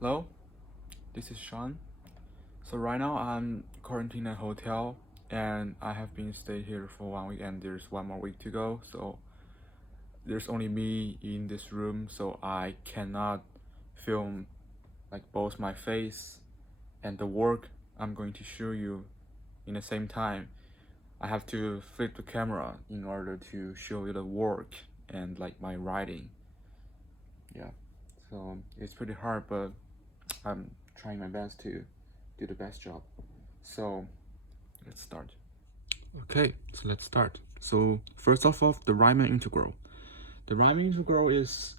Hello, this is Sean. So right now I'm quarantined at a hotel and I have been staying here for 1 week and there's 1 more week to go. So there's only me in this room, so I cannot film like both my face and the work I'm going to show you in the same time. I have to flip the camera in order to show you the work and like my writing. Yeah, so it's pretty hard, but I'm trying my best to do the best job. So let's start. Okay, so let's start. So first of all, the Riemann integral. The Riemann integral is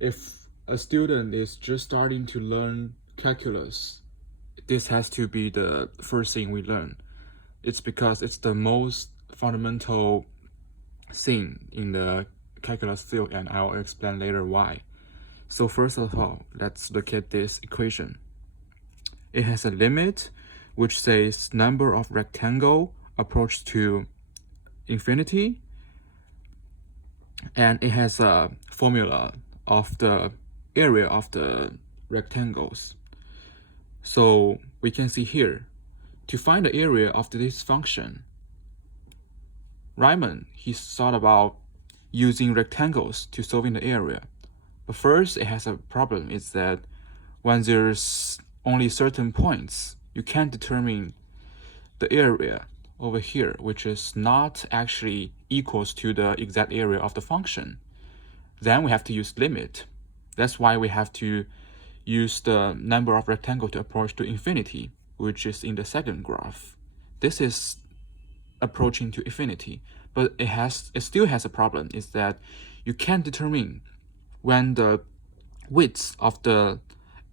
if a student is just starting to learn calculus, this has to be the first thing we learn. It's because it's the most fundamental thing in the calculus field, and I'll explain later why. So first of all, let's look at this equation. It has a limit which says number of rectangle approach to infinity, and it has a formula of the area of the rectangles. So we can see here, to find the area of this function, Riemann, he thought about using rectangles to solving the area. But first, it has a problem, is that when there's only certain points, you can't determine the area over here, which is not actually equals to the exact area of the function. Then we have to use limit. That's why we have to use the number of rectangle to approach to infinity, which is in the second graph. This is approaching to infinity, but it still has a problem, is that you can't determine when the width of the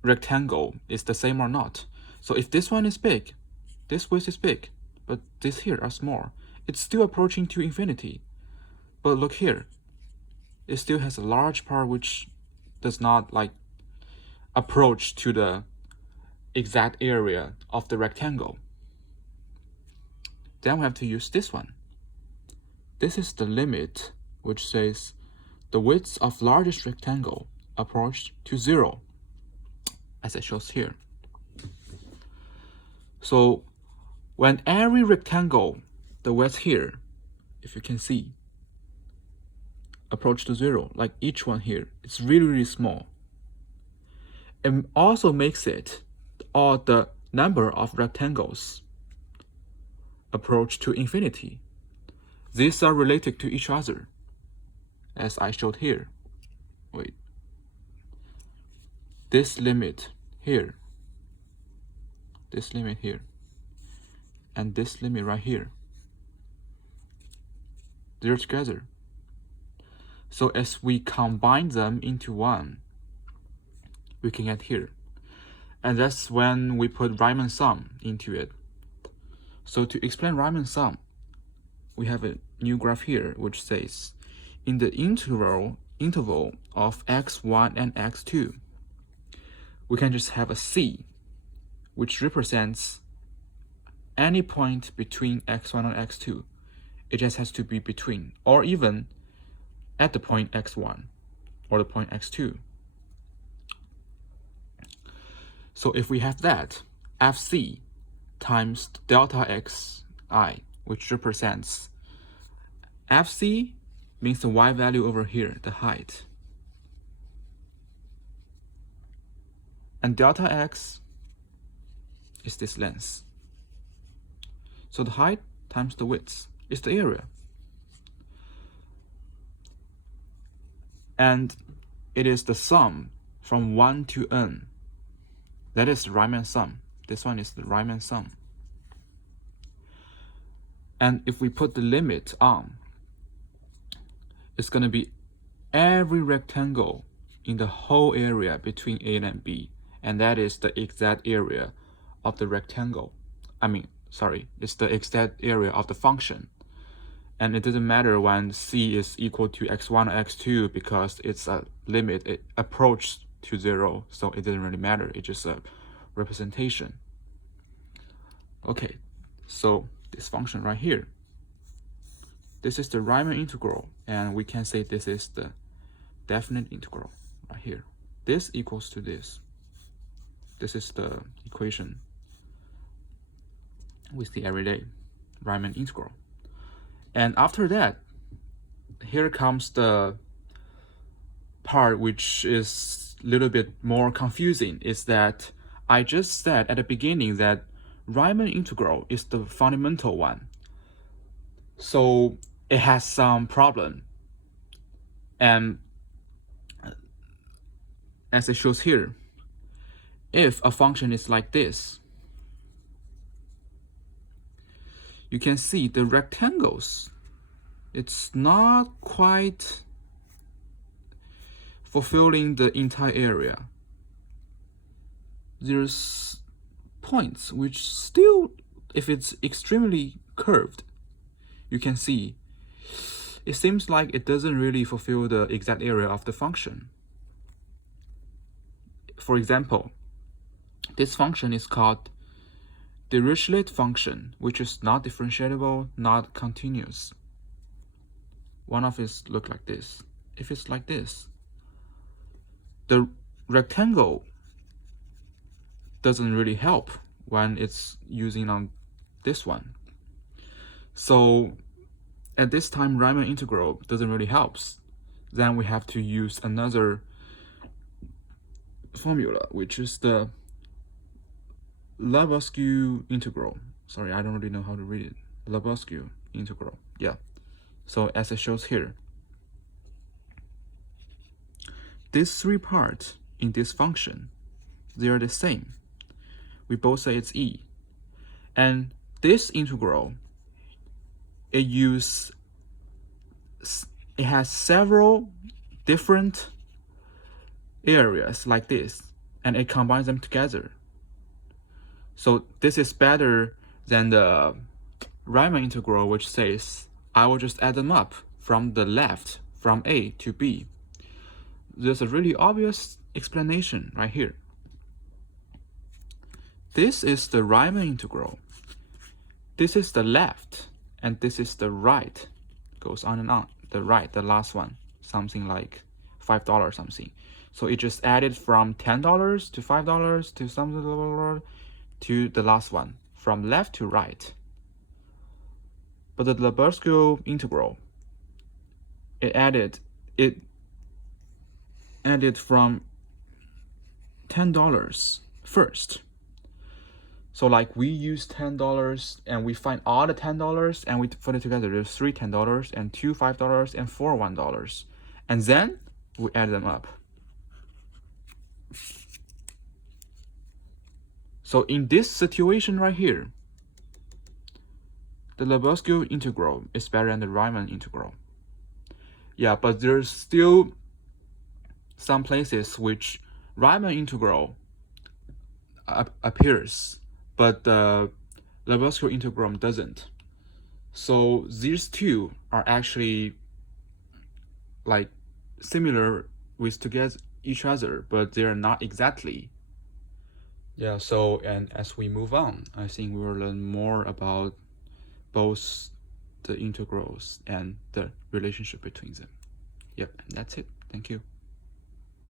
rectangle is the same or not. So if this one is big, this width is big, but these here are small, it's still approaching to infinity. But look here, it still has a large part which does not like approach to the exact area of the rectangle. Then we have to use this one. This is the limit which says the width of largest rectangle approach to 0, as it shows here. So when every rectangle, the width here, if you can see, approach to 0, like each one here, it's really small. It also makes it all the number of rectangles approach to infinity. These are related to each other, as I showed here. Wait. This limit here, this limit here, and this limit right here, they're together. So as we combine them into one, we can get here. And that's when we put Riemann sum into it. So to explain Riemann sum, we have a new graph here which says, in the interval of x1 and x2, we can just have a c, which represents any point between x1 and x2. It just has to be between, or even at the point x1 or the point x2. So if we have that, fc times delta xi, which represents fc means the y value over here, the height, and delta x is this length. So the height times the width is the area. And it is the sum from 1 to n. That is the Riemann sum. This one is the Riemann sum. And if we put the limit on, it's going to be every rectangle in the whole area between A and B. And that is the exact area of the rectangle. It's the exact area of the function. And it doesn't matter when c is equal to x1 or x2 because it's a limit. It approaches to 0, so it doesn't really matter. It's just a representation. Okay, so this function right here, this is the Riemann integral, and we can say this is the definite integral right here. This equals to this. This is the equation with the everyday Riemann integral. And after that, here comes the part which is a little bit more confusing, is that I just said at the beginning that Riemann integral is the fundamental one. So it has some problem. And as it shows here, if a function is like this, you can see the rectangles, it's not quite fulfilling the entire area. There's points which still, if it's extremely curved, you can see it seems like it doesn't really fulfill the exact area of the function. For example, this function is called Dirichlet function, which is not differentiable, not continuous. One of it look like this. If it's like this, the rectangle doesn't really help when it's using on this one. So at this time, Riemann integral doesn't really help. Then we have to use another formula, which is the Lebesgue integral. Sorry, I don't really know how to read it. Lebesgue integral. Yeah. So as it shows here, these three parts in this function, they are the same. We both say it's e. And this integral, it has several different areas like this, and it combines them together. So this is better than the Riemann integral, which says I will just add them up from the left, from A to B. There's a really obvious explanation right here. This is the Riemann integral. This is the left, and this is the right. Goes on and on. The right, the last one, something like $5 something. So it just added from $10 to $5 to something to the last one, from left to right. But the Lebesgue integral, it added from $10 first. So like we use $10 and we find all the $10 and we put it together. There's 3 $10 and 2 $5 and 4 $1. And then we add them up. So in this situation right here, the Lebesgue integral is better than the Riemann integral. Yeah, but there's still some places which Riemann integral appears, but the Lebesgue integral doesn't. So these two are actually like similar with together each other, but they're not exactly. Yeah, so and as we move on, I think we will learn more about both the integrals and the relationship between them. Yep, and that's it. Thank you.